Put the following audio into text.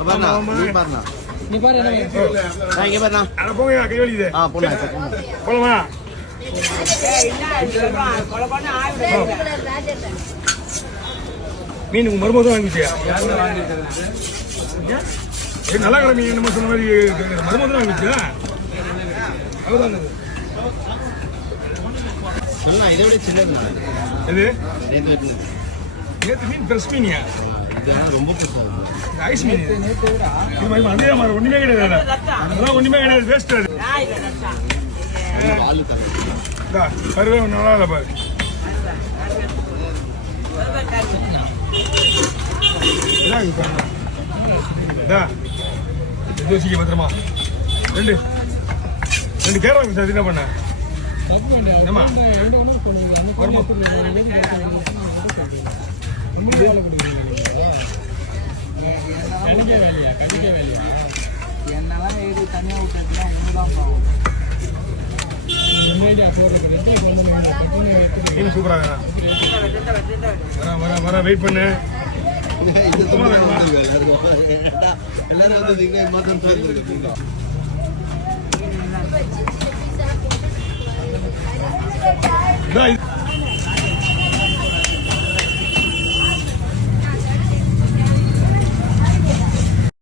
நீ பாரு என்ன இங்க பாருண்ணா. போங்க கை வலிக்குது. போனா போலாமா? மீன் உங்க மருமகம் வாங்கிச்சியா? நல்லா கிளம்பி மீன் நம்ம சொன்ன மாதிரி மருமகம் வாங்கிச்சியா? அதுதான் இதை விட சின்ன இது நேற்று மீன் ஃப்ரெஷ் மீனியா? ரொம்ப புதுசாக ஐஸ் மீன் அதே மாதிரி ஒண்ணுமே கிடையாது. அதெல்லாம் ஒண்ணுமே கிடையாது. வேஸ்ட் அது. கருவே நல்லா இல்லை பாரு. யோசிக்க பத்திரமா ரெண்டு கேர வாங்க சார். என்ன பண்ண என்னெல்லாம் ஏறி தனியா விட்டுனா ஒண்ணுதான் பாவம். சூப்பராக வர வெயிட் பண்ணு. எல்லாரும்